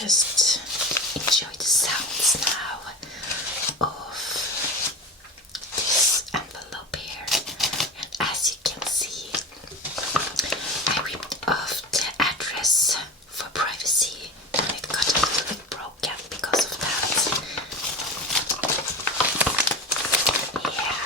just enjoy the sounds now of this envelope here. And as you can see, I ripped off the address for privacy and it got a little bit broken because of that. Yeah.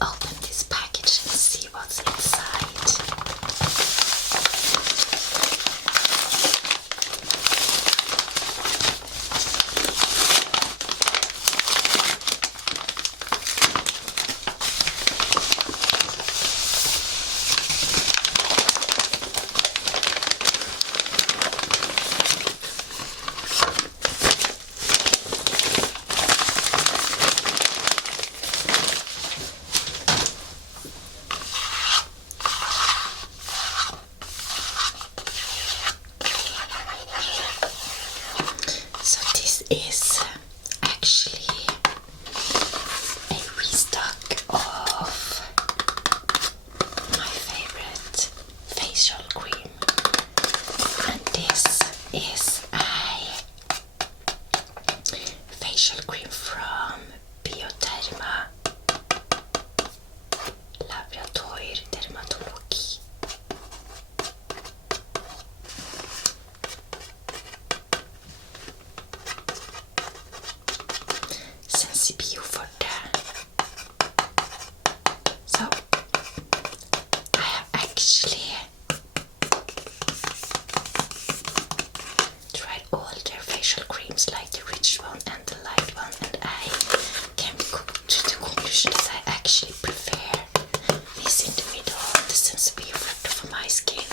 Open this package and see what's inside. Is actually a restock of my favorite facial cream, and this is a facial cream from Bioderma Laboratoire Dermatologie. CPU for that. So I have actually tried all their facial creams, like the rich one and the light one, and I came to the conclusion that I actually prefer this in the middle, the Sensibility for my skin,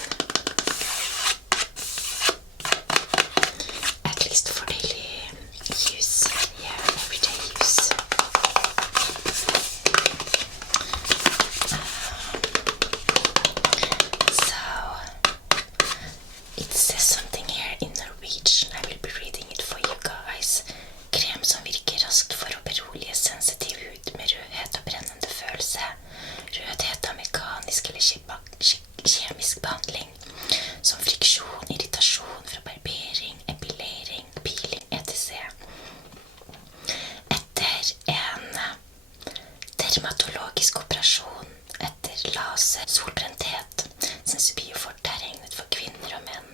at least for daily use. Yeah, everyday use. So it says something here in Norwegian. I will be reading it for you guys. Krem som virker raskt for å berolige sensitiv hud med rødhet og brennende følelse. Rødhet av mekanisk eller kjemisk behandling, som friksjon, irritasjon fra barbering, epilering, peeling, etc. Etter en dermatologisk operasjon, etter laser, solbrenthet, Sensibioforte er egnet for kvinner og menn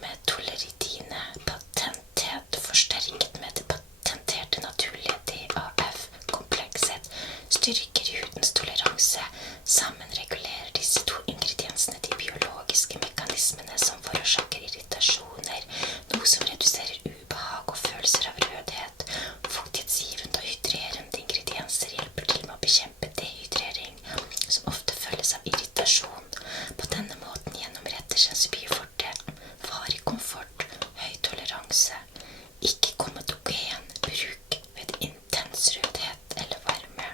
med toleridine, patentert, forsterket med det patenterte naturlige DAF-komplekset, styrker hudens toleranse, sammenregulerer disse to ingrediensene de biologiske mekanismene som forårsaker irritasjoner, noe som reduserer ubehag og følelser av rødhet. Fuktighetsgivende og hydrerende ingredienser hjelper til med å bekjempe dehydrering, som ofte følges av irritasjon. På denne måten gjennomretter Sensibioforte varig komfort, høy toleranse, ikke komodogen, bruk ved intens rødhet eller varme.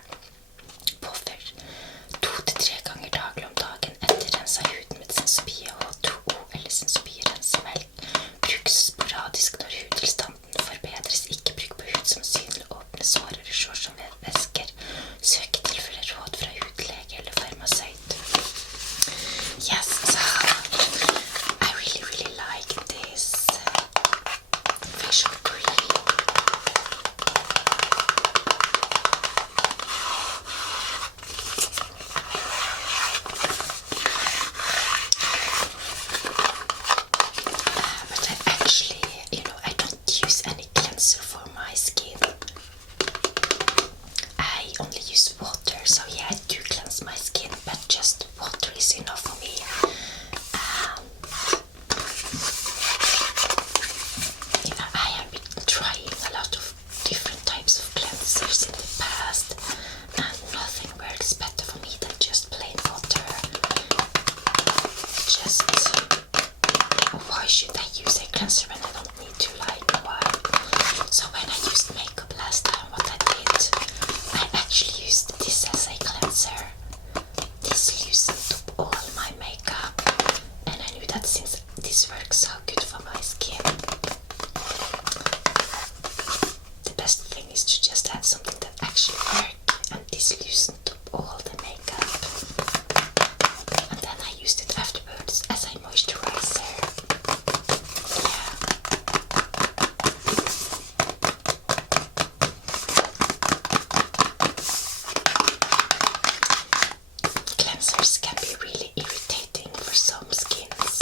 is to just have something that actually works, and this loosened up all the makeup. And then I used it afterwards as a moisturizer. Cleansers can be really irritating for some skins.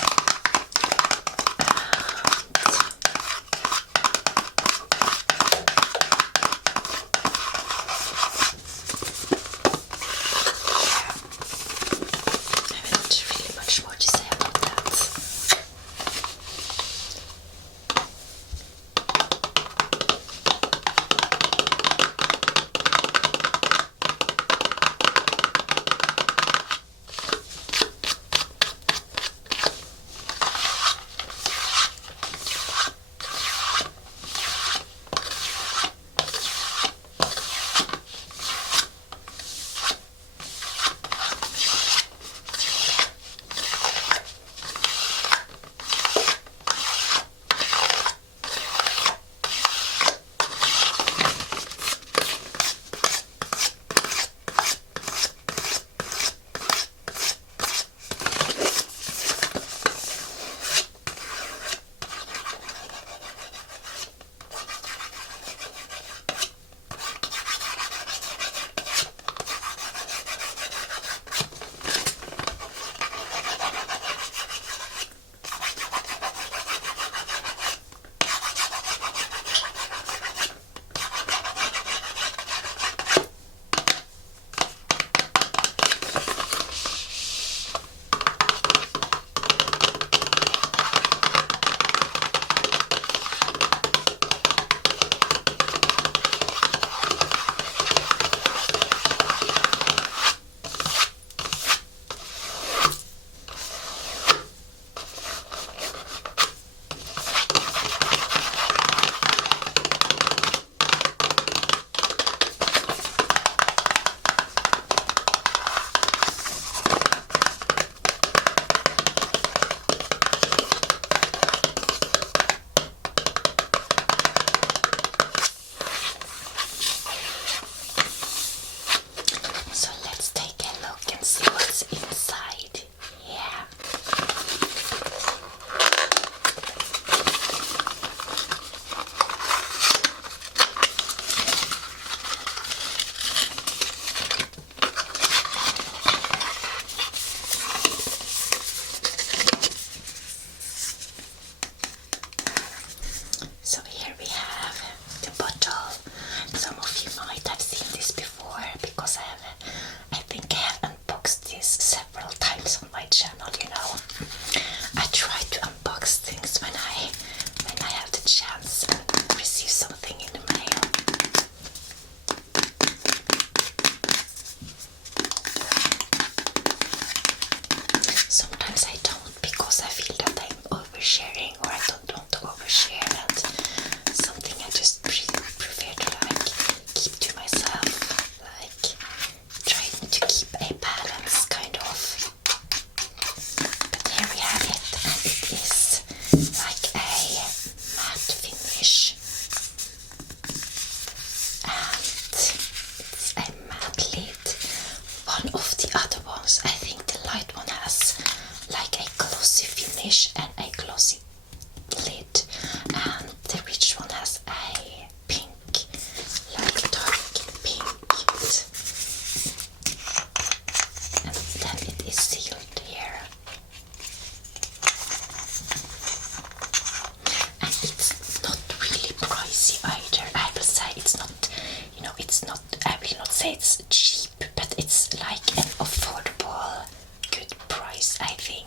say it's cheap, but it's like an affordable, good price, I think.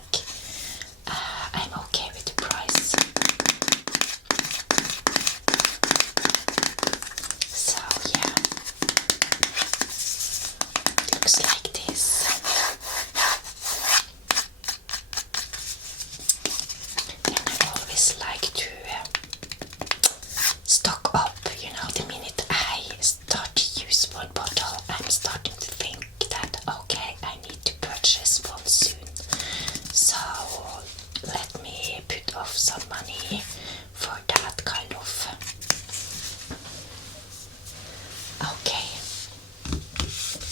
I'm okay with the price. So yeah, it looks like this. And I always like to stock up, you know, the minute I start to use one bottle, I'm starting to think that, okay, I need to purchase one soon. So let me put off some money for that kind of Okay,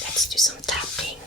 let's do some tapping.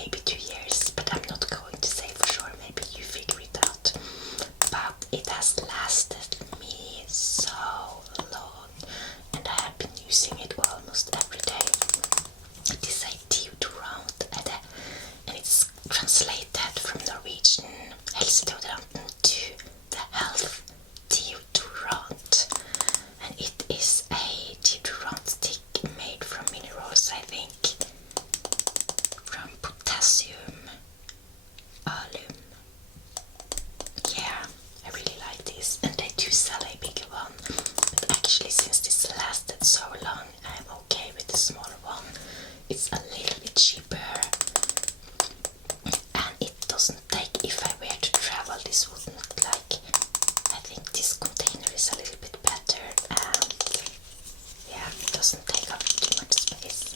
maybe 2 years, but I'm not going to say for sure. Maybe you figure it out. But it has lasted me so long, and I have been using it almost every day. It is a deodorant, and it's translated from Norwegian Helsedeodoranten to the health deodorant, and it is a deodorant stick made from minerals, I think, from potassium alum. Yeah, I really like this, and they do sell a bigger one, but actually since this lasted so long, I'm okay with the smaller one. It's a little bit cheaper, and it doesn't take, if I were to travel, this wouldn't, like, I think this container is a little bit better, and yeah, it doesn't take up too much space.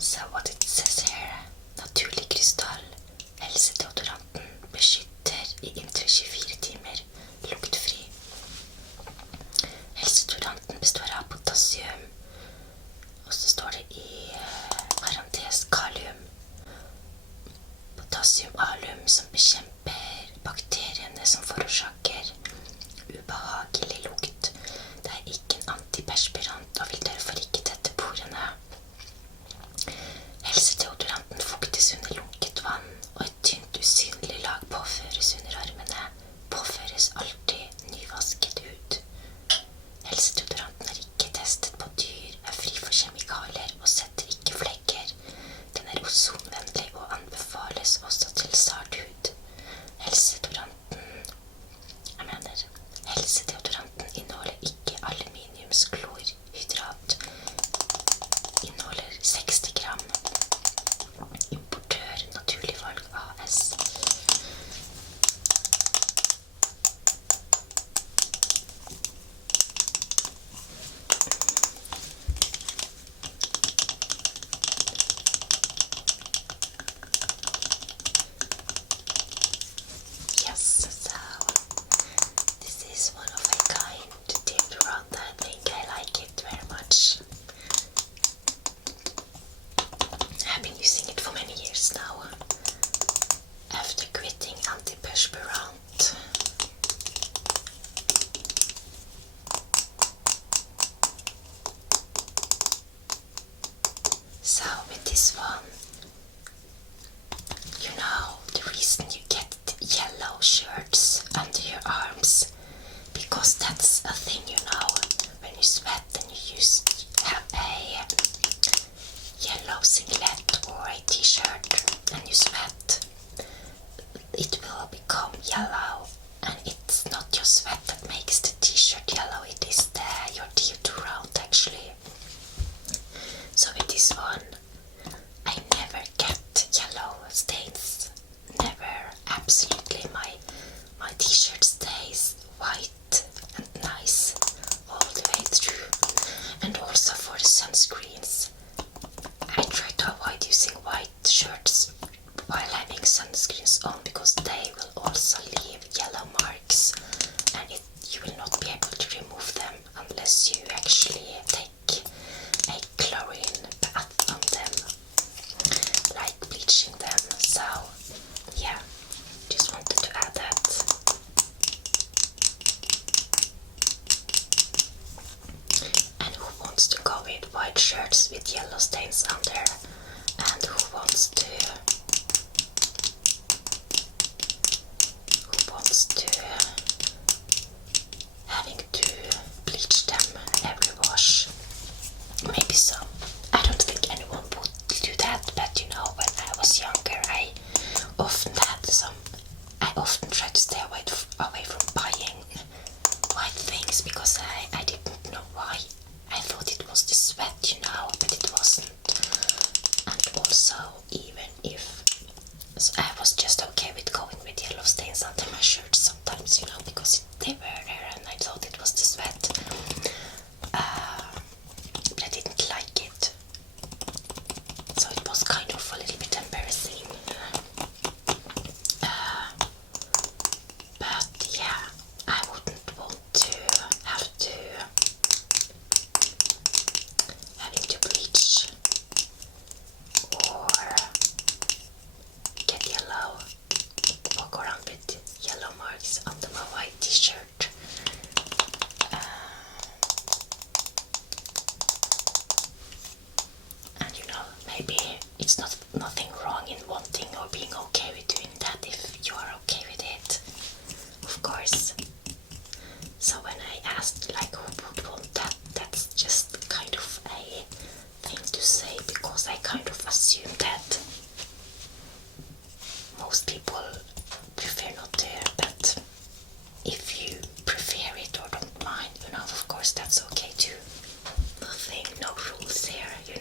Så what it says here, naturlig krystall, helsedeodoranten beskytter i inntil 24 timer, luktfri. Helsedeodoranten består av potassium, og så står det i parentes kalium. Potassium alum som bekjemper bakteriene som forårsaker ubehagelig lukt. Det er ikke en antiperspirant og vil derfor ikke tette porene. Helsedeodoranten fuktes under lunket vann, og et tynt usynlig lag påføres under armene. Påføres alltid nyvasket hud. Helsedeodoranten er ikke testet på dyr, er fri for kjemikalier og setter ikke flekker. Den er ozonvennlig og anbefales også til sart hud. Helsedeodoranten inneholder ikke aluminiumsklohydrat. Inneholder 60 gram. Importør Naturligvalg AS. Yes, so this is one of a kind deodorant. I think I like it very much. I've been using it for many years now, after quitting antiperspirant. So with this one, you know the reason you get yellow shirts under your arms, because that's a thing, you know, when you sweat and you have a yellow singlet or a t-shirt and you sweat, it will become yellow, and it's not your sweat that makes the t-shirt yellow, it is your deodorant actually. So with this one, I never get yellow stains, never, absolutely. My t-shirt stays white and nice all the way through. And also for the sunscreens, I try to avoid using white shirts while having sunscreens on, because they will also leave yellow marks, and you will not be able to remove them unless you actually take a chlorine bath on them. white shirts with yellow stains under, and who wants to having to bleach them every wash? Maybe so. I don't think anyone would do that, but you know, when I was younger, I often tried to stay away from buying white things because I didn't know why. I thought it was the sweat, you know, but it wasn't. And also, even if I was just okay with going with yellow stains under my shirt sometimes, you know, because they were there and I thought it was the sweat. But I didn't like it. So it was kind of a little bit embarrassing. But yeah, I wouldn't want to having to bleach or get yellow, walk around with yellow marks under my white t-shirt. And you know, maybe it's nothing wrong in wanting or being okay with doing that if you are okay with it, of course. So when I asked like who would want that, that's just kind of a thing to say because I kind of assume that most people prefer not to, but if you prefer it or don't mind, you know, of course that's okay too. Nothing, no rules here, you know.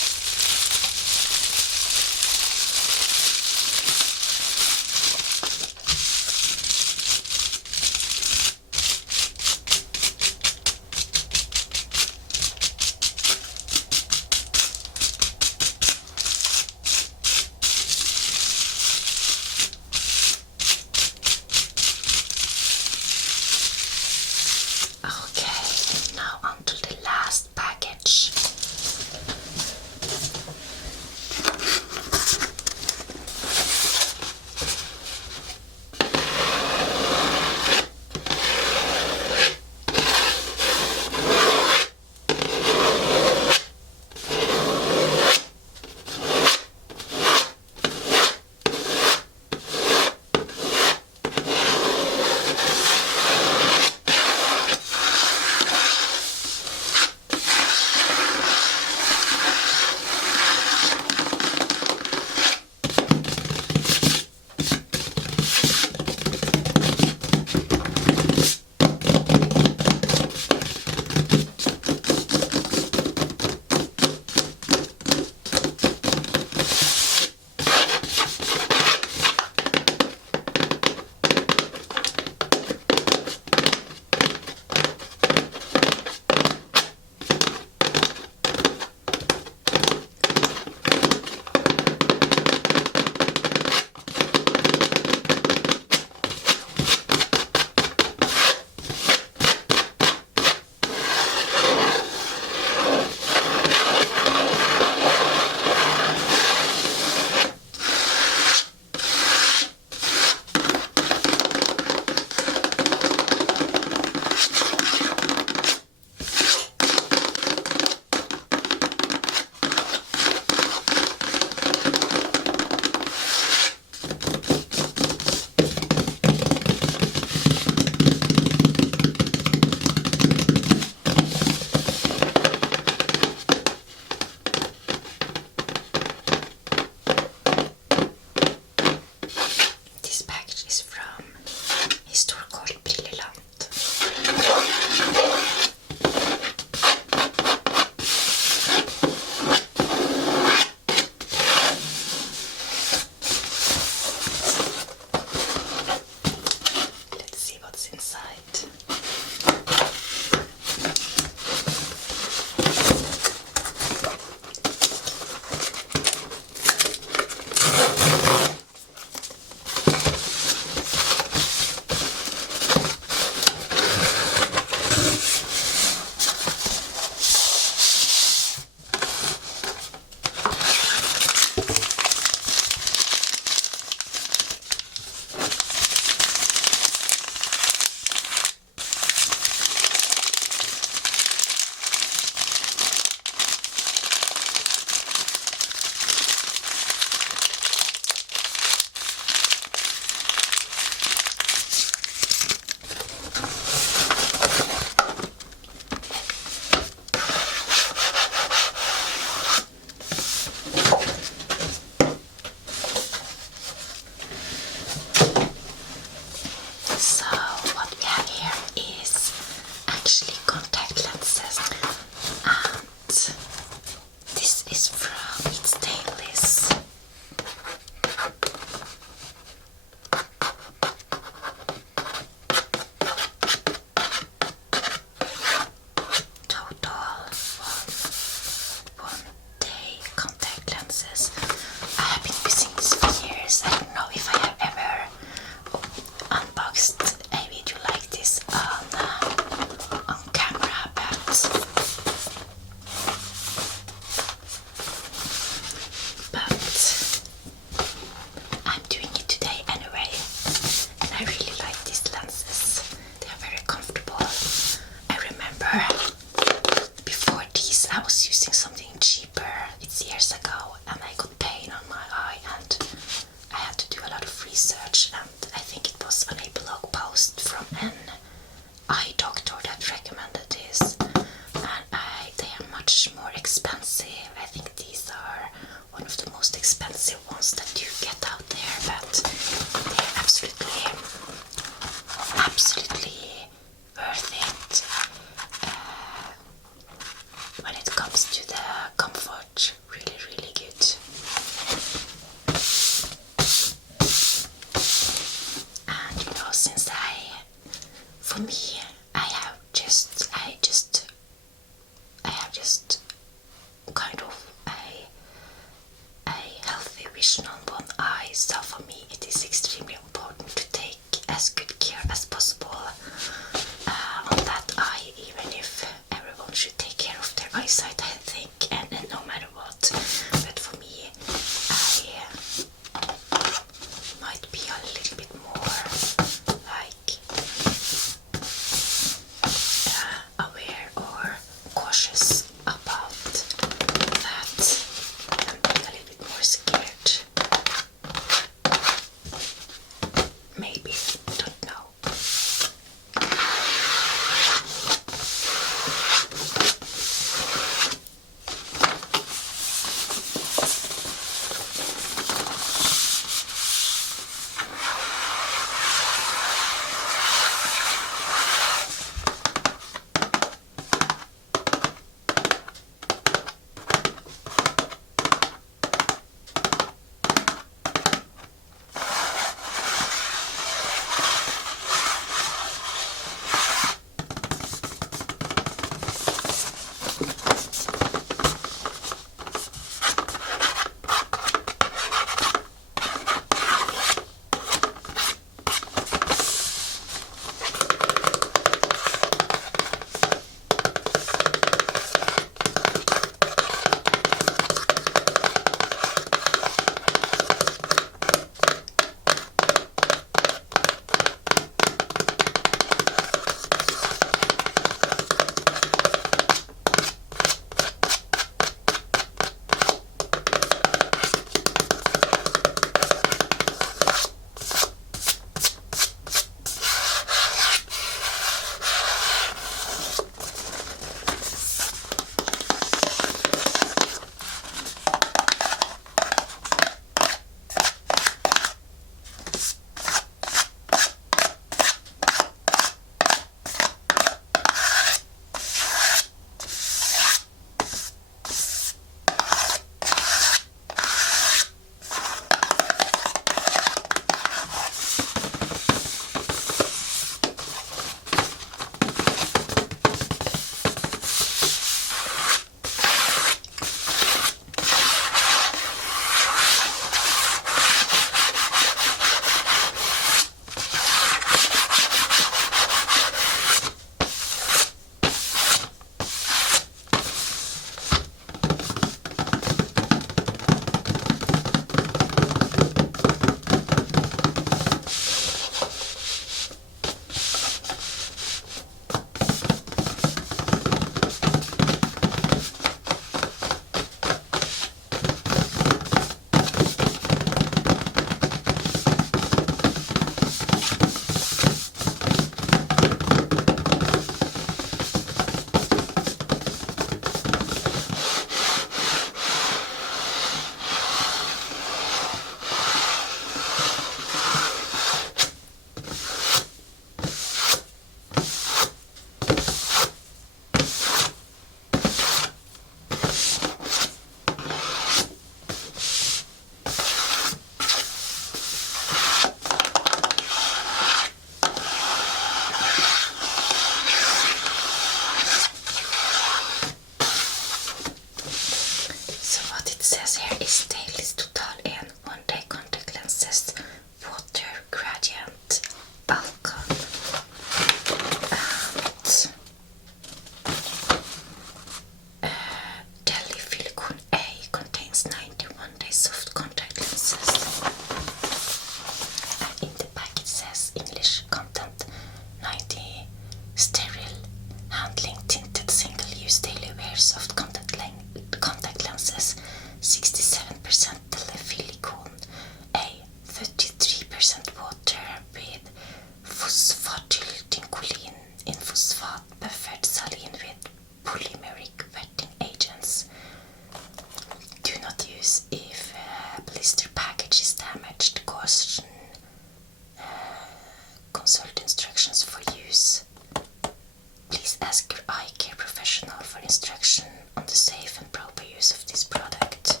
ask your eye care professional for instruction on the safe and proper use of this product.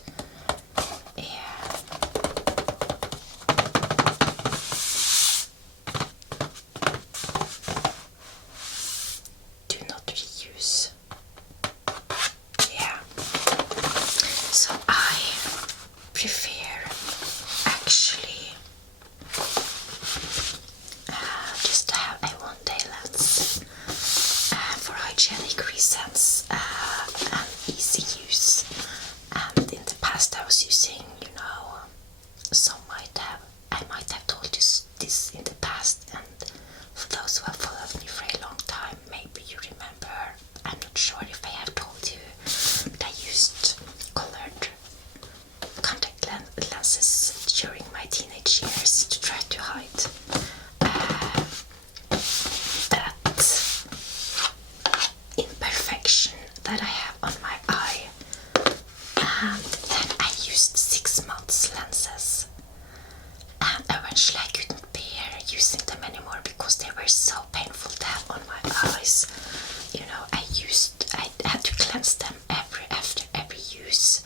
Yeah. Do not reuse. Yeah. So I prefer actually just to have a one-day lens for hygienic reasons and easy use. And in the past I was using, I might have told you this in the past, and for those who have followed me for a long time, maybe you remember, I'm not sure if I have told you, but I used colored contact lenses during my teenage years to try to hide that imperfection that I have on my eye. And then I used 6 months lenses, and eventually I couldn't bear using them anymore because they were so painful to have on my eyes. I had to cleanse them after every use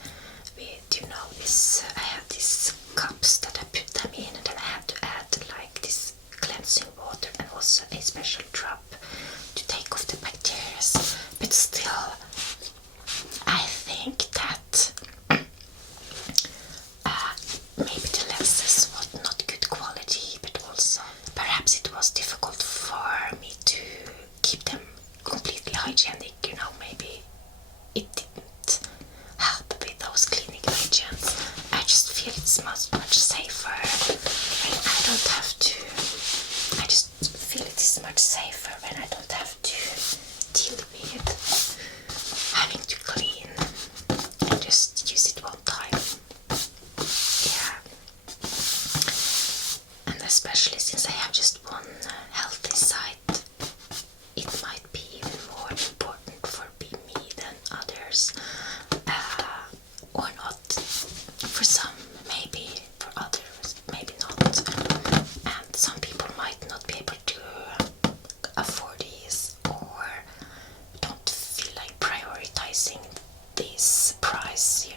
with, I had these cups that I put them in, and then I had to add like this cleansing water and also a special drop to take off the bacteria. But still, I think that maybe the lenses were not good quality, but also perhaps it was difficult for me to keep them completely hygienic. Maybe it didn't help with those cleaning agents. I just feel it's much safer, and I don't have to. I just feel it is much safer when I don't have to deal with having to clean and just use it one time. Yeah. And especially since I have just one healthy side, it might be even more important for me than others. Or not. For some, maybe. For others, maybe not. And some people might not be able to afford these, or don't feel like prioritizing this price.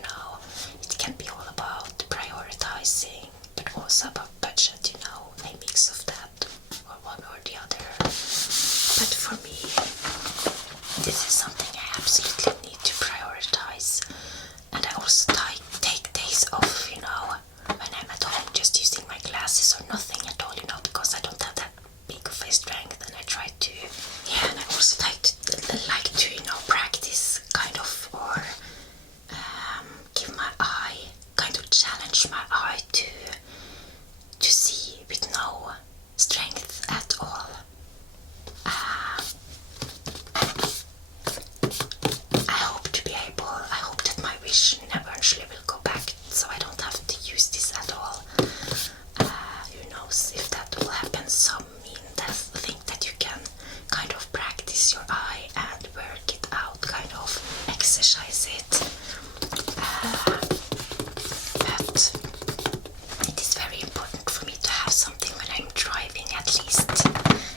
It can be all about prioritizing, but also about budget. A mix of that, or one or the other. But for me, this is something I absolutely need to prioritize. And I also take days off, when I'm at home, just using my glasses or nothing at all, because I don't have that big of a strength, and I try to, and I also like to practice kind of, or give my eye, kind of challenge my eye to see with no strength at all. I hope that my vision eventually will go back, so I don't have to use this at all. Who knows if that will happen. Some think that you can kind of practice your eye and work it out, kind of exercise it. But it is very important for me to have something when I'm driving, at least,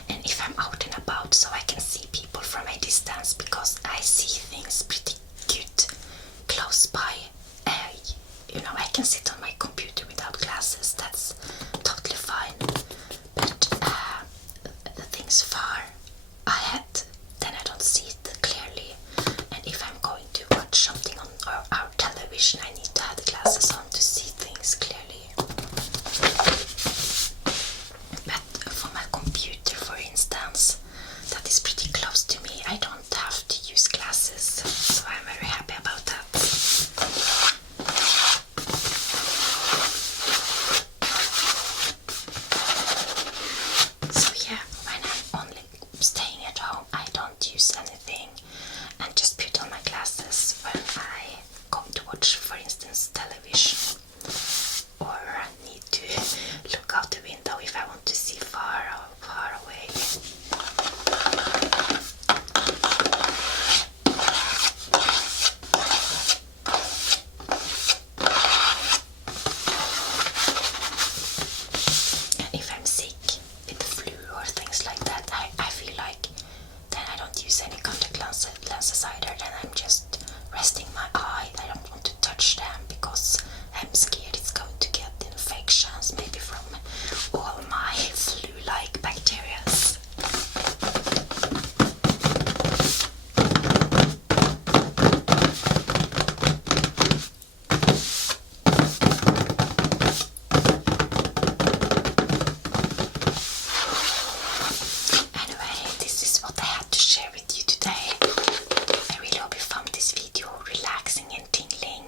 and if I'm out and about, so I can see people from a distance, because I see things pretty good close by. I can sit on my computer without glasses, that's totally fine. But the things far ahead, then use any contact lenses either. Then I'm just resting my eye. I don't want to touch them because I'm scared it's going to get infections, maybe from all my flu-like bacteria. Anyway, this is what I had to share with you today. I really hope you found this video relaxing and tingling.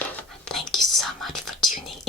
And thank you so much for tuning